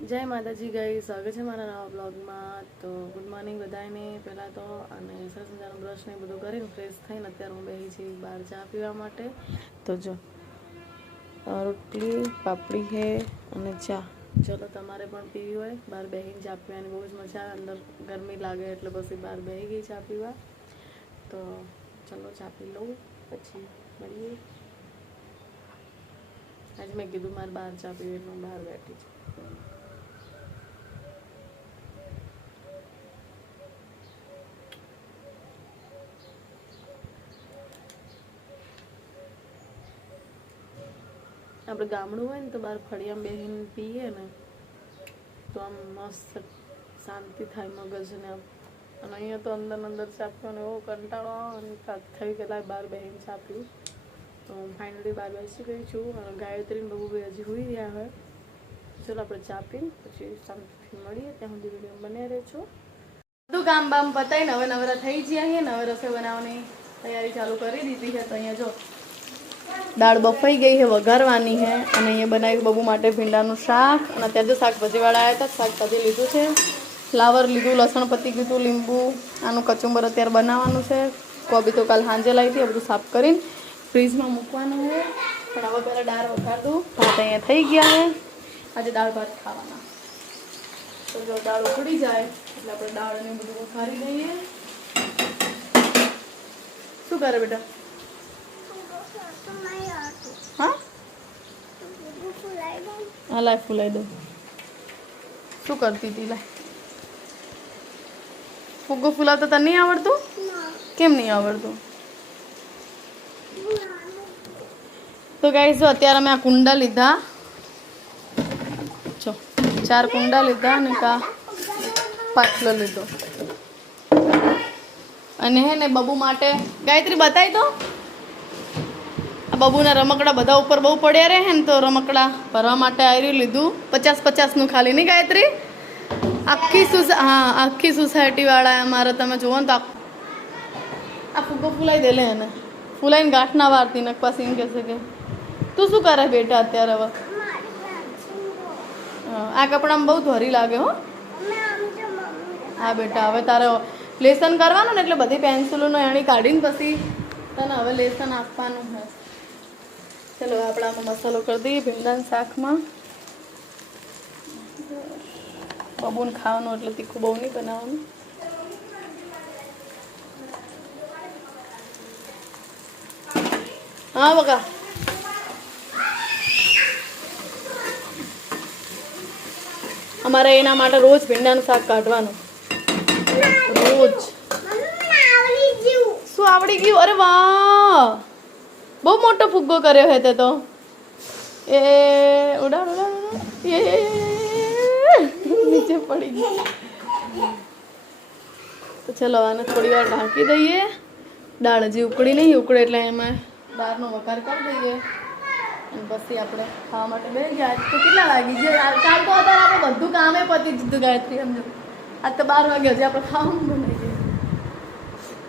જય માતાજી ગાઈસ, સ્વાગત છે મારા નવા બ્લોગમાં। તો ગુડ મોર્નિંગ બધાને પહેલાં તો, અને સરસ મજાનું બ્રશ ને બધું કરીને ફ્રેશ થઈને અત્યારે હું બેસી છીએ બહાર ચા પીવા માટે। તો જો રોટલી પાપડી છે અને ચા, ચલો તમારે પણ પીવી હોય બહાર બેસીને ચા પીવાની બહુ જ મજા આવે। અંદર ગરમી લાગે એટલે પછી બહાર બેસી ગઈ ચા પીવા। તો ચલો ચા પી લઉં પછી મળીએ। આજે મેં કીધું મારે બહાર ચા પીવી એટલે હું બહાર બેઠી છું। આપણે ગામડું હોય ને તો બહાર ફળિયામાં બેસીને પીએ ને તો આમ મસ્ત શાંતિ થાય મગજને। અને અહીંયા તો અંદર ચા પીવાનો એવો કંટાળો આવે ને થઈ ગયેલા બહાર બેસીને ચા પીવું। તો હું ફાઇનલી બહાર બેસી ગઈ છું અને ગાયત્રીને બહુ હજી હોઈ રહ્યા હોય। ચલો આપણે ચા પીને પછી શાંતિથી મળીએ, ત્યાં સુધી વિડીયો બન્યા રહેજો। બધું કામ બામ પતાવીને હવે નવરા થઈ ગયા છે ને હવે રસોઈ બનાવવાની તૈયારી ચાલુ કરી દીધી છે। તો અહીંયા જો દાળ બફાઈ ગઈ છે, વઘારવાની છે। અને અહીંયા બનાવ્યું બબુ માટે ભીંડાનું શાક। અને અત્યારે જો શાકભાજીવાળા આવ્યા હતા, શાકભાજી લીધું છે, ફ્લાવર લીધું, લસણ પતી ગયું, લીંબુ, આનું કચુંબર અત્યારે બનાવવાનું છે। કોબી તો કાલ સાંજે લાવી હતી, બધું સાફ કરીને ફ્રીજમાં મૂકવાનું છે। પણ હવે પહેલાં દાળ વઘાર દઉં, ભાત અહીંયા થઈ ગયા છે। આજે દાળ ભાત ખાવાના। તો જો દાળ ઉકળી જાય એટલે આપણે દાળને બધું વઘારી દઈએ। શું કરે બેટા? हाँ हाँ लाइफ फुलाई दो। शू करती थी लाइ फुग्गो फुलाता तने नहीं आवड़तुं? केम नहीं आवड़तुं? तो गाइस जो अत्यारे मैं आ कुंडा लीधा, जो 4 कुंडा लीधा ने का पाटलो लीधो। अने है ने बबू माटे गायत्री बताई तो बबूना रमकड़ा बधा ऊपर बहु पड्या रहे ने तो रमकड़ा भरवा माटे आयरू लीधुं 50-50 નું खाली नहीं गायत्री आखी हाँ आखी सोसायटी वाला अमारे तमे जोवो तो आ फुग्गो फुलाई दे ले ने फुलाईने गांठ ना वारती ने पाछी एम कहे के तू शू करे बेटा अत्यारे हवे आ कपड़ा में बहुत भारी लागे हो। हाँ बेटा हवे तारे लेसन करवानुं ने एटले बधी पेन्सिलो नो एणी काढीने पछी तने हवे लेसन आपवानुं है। चलो आपड़ा में मसालो कर दिए भींडा शाक में। बबून खावानुं એટલે तीखું બહુ નહીં બનાવવાનું। हाँ बगा અમારે એના માટે રોજ ભીંડાનું શાક કાઢવાનું રોજ। શું આવડી ગયું? અરે વાહ બહુ મોટો ફુગ્ગો કર્યો है તે તો એ ઉડાડ ઉડાડ ઉડાડ ये नीचे पड़ी गई। तो चलो आने थोड़ी वार ढांकी दईए। दाळ हजी उकड़ी नहीं, उकड़े એટલે એમાં દાળનો વઘાર કરી દઈએ અને પછી આપણે ખાવા માટે બેસી ગયા। તો કેટલા વાગી ગયા? કાલ તો અત્યારે આપણે બધું કામે પતી દીધું ગાયત્રી સમજો। આજ તો 12 વાગે હજી આપણે ખાવાનું બનાવી દઈએ।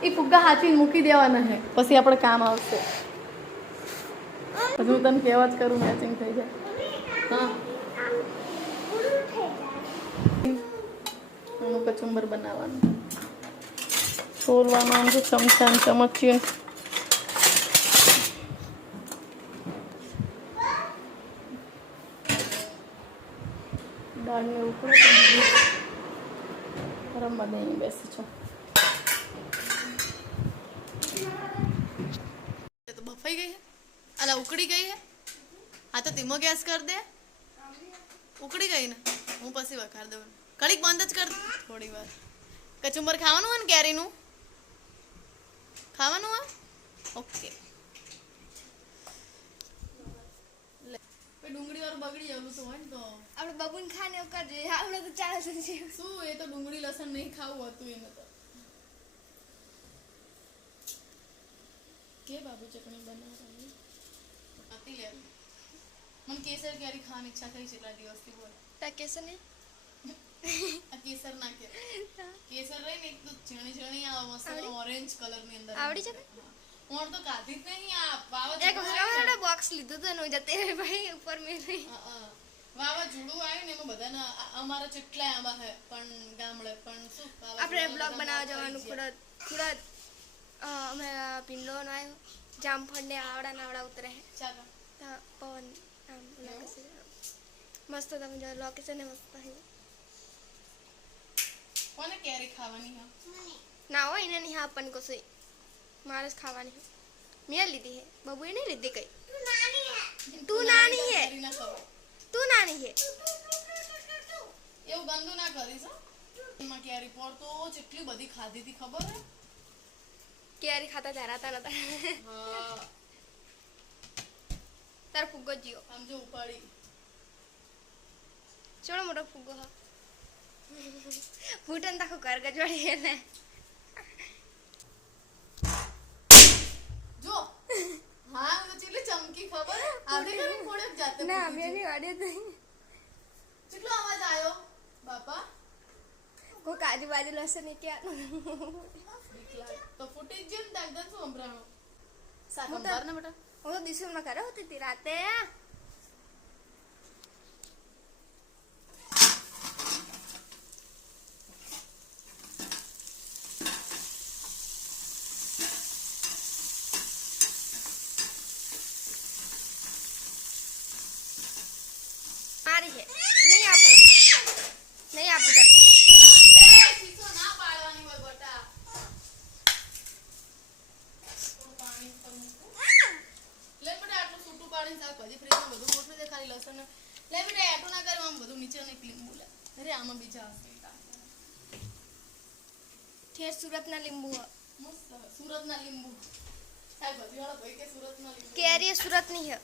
એ ફુગ્ગા હાચવીને મૂકી દેવાના છે પછી આપણે કામ આવશે। પછી હું તને કહેવા જ કરું મેચિંગ થઈ જાય। હા આનું કચુંબર બનાવવાનું છોલવાનું આમ તો ચમચા ચમચી દાળને ઉકળે રમવા દઈ બેસી છો। तो बफाई गई है अला उकड़ी गई है। हाँ तो धीमो गैस कर दे। उकड़ी गई ने हूँ पछी वघार दઉં। घड़ीक बंद ज कर थोड़ी वार। कचुंबर खावानुं है ने केरीनुं खावानुं है ओके। डूंगળી वाળું બગડી જવું તો હોય ને તો આપણે બબુન ખાને એવું કરજે આપણે તો ચાલે છે શું એ તો ડુંગળી લસણ નહીં ખાવું હતું એને તો કે બાબુ ચટણી બનાવવાની આતી લે મને કેસર કેરી ખાવાની ઈચ્છા થઈ છે એટલા દિવસથી બોલ તા કેસર નહીં આ કેસર ના કે કેસર રહી ને એક તો ઝણી ઝણી આ મસ્ત ઓરેન્જ કલર ની અંદર આવડી છે और तो काधी नहीं आप बाबा एक हमारा बॉक्स लीधो तो नो जाते भाई ऊपर में नहीं વાવાઝોડું આવ્યું ને એમાં બધાના અમારા જેટલા આંબા હે પણ ગામડે પણ શું આપણે બ્લોગ બનાવવા જવાનું ખુરદ અમે પિંડો નો આવ્યો જામફળ ને આવડા નાવડા ઉતરે હે ચાલો પવન આમ લાગે છે મસ્ત તમે જો લોકેશન મસ્ત હે કોને કેરી ખાવાની હે ના હોય એને નહીં આપવાની કશું મારે જ ખાવાની હે મેં લીધી હે બબુએ નહીં લીધી કઈ તું નાની હે તું નાની હે એવું ગંદુ ના કરીશ એમાં કેરી પર તો જેટલી બધી ખાધી હતી ખબર હે કેરી ખાતા ધરાતા નતા હા તાર ફુગ્ગો જીઓ આમ જો ઉપાડી ચલો મોટો ફુગ્ગો હા ફૂટન તાકો કર ગજવાડી ને જો હા તો ચેલી ચમકી ખબર હે આગે કરી કોડે જાતે ના મેં નહીં અડે નહીં કેટલો અવાજ આવ્યો બાપા કો કાજુ બાજુ લસણ ને ક્યાં તો ફૂટી જ ને દાગદા શું સંભળાણો સાકંબાર ને બેટા હું તો દિવસે ના કરે હોતી હતી રાતે મારી છે નહીં આપું તને શીશો ના પાડવાની હોય બટા પાણી પર મૂકો લે બેટા આટલું સૂટું પાડીને શાકભાજી ફ્રીજમાં બધું ગોઠવી દે ખાલી લસણ લે બેટા આટલું ના કરે આમ બધું નીચે ને લીંબુ લે અરે આમાં બીજા હશે ઠેર સુરતના લીંબુ મસ્ત સુરતના લીંબુ શાકભાજી વાળા ભાઈ કે સુરતના લીંબુ કેરી સુરતની છે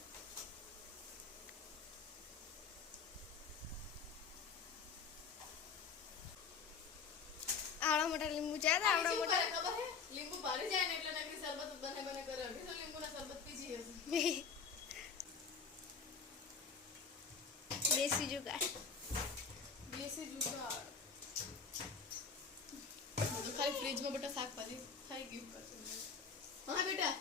આવડા મોટા લીંબુ છે આવડા મોટા ખબર હે લીંબુ ભારી જાય ને એટલે નકરી શરબત બને કરે અઢીસો લીંબુના શરબત પીજી હશે દેશી જુગાડ બધું ખાલી ફ્રીજમાં બેટા શાકભાજી ખાઈ ગયું કરશે હા બેટા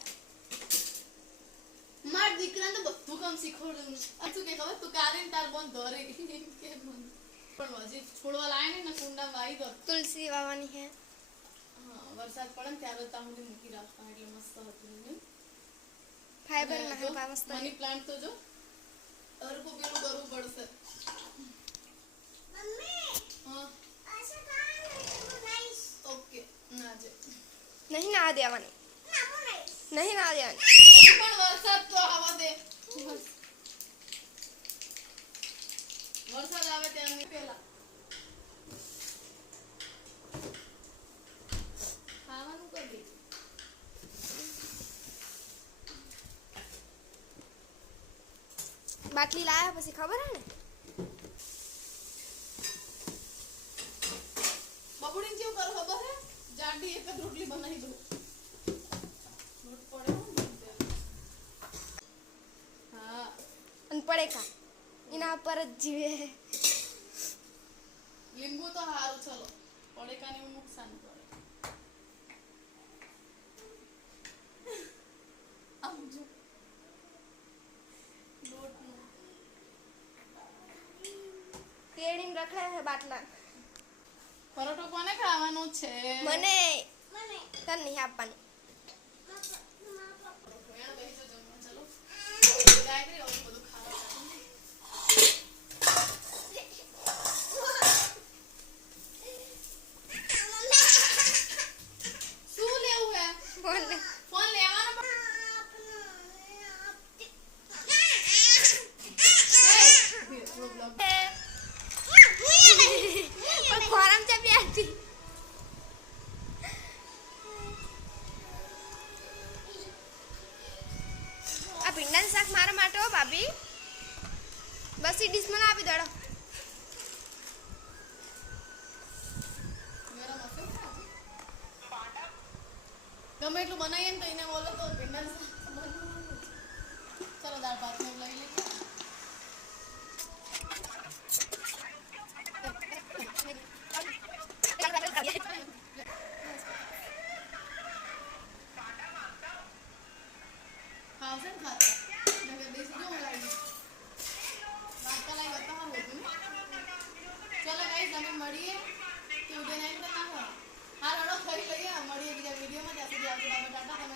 માર દીકરાને બધું કામ શીખવાડ્યું શું કે ખબર તું કારીને તાર બોન ધોરી કે પણ હજી છોડવા લાય ને કુંડા વાઈ દો તુલસી વાવાની છે હા વરસાદ પડે ને ત્યારે તામુલી મૂકી રાખતા એટલે મસ્ત હતું ને ફાઈબર ના મસ્ત મની પ્લાન્ટ તો જો અરકો પેલું કરવું પડશે મમ્મી હા ઓકે ના જે નહીં ના દેવાની નહીં ના દેવાની હજી પણ વરસાદ તો આવવા દે વરસાદ આવે ત્યાંની પહેલા ખાવાનું કરી દે બાટલી લાયા પછી ખબર હે ને બબુડીને કેવું કરું ખબર હે જાડી એક જ રોટલી બનાવી દઉં લોટ પડે હા અને પડે કા એના પર જ જીવે લીંબુ તો સારું ચલો પડેકાને એવું નુકસાન કરે આમ જો લોટનું તેડીને રખડે છે બાટલા પરોઠો કોને ખાવાનો છે મને તને નહીં આપવાનું ફોન લેવાનો ખોરામ ચાપી આવતી આ ભીંડાનું શાક મારા માટે હો ભાભી બસ એ ડીશ મને આપી દેડો ગમે એટલું બનાવીએ ને તો એને બોલો તો ભીંડા ચલો દાળ ભાત લઈ લઈએ ખાવશે ને ખાતા દેશી જો લાવી વાટકા લાવી બતા આવજો, બાબા ટાટા કરો.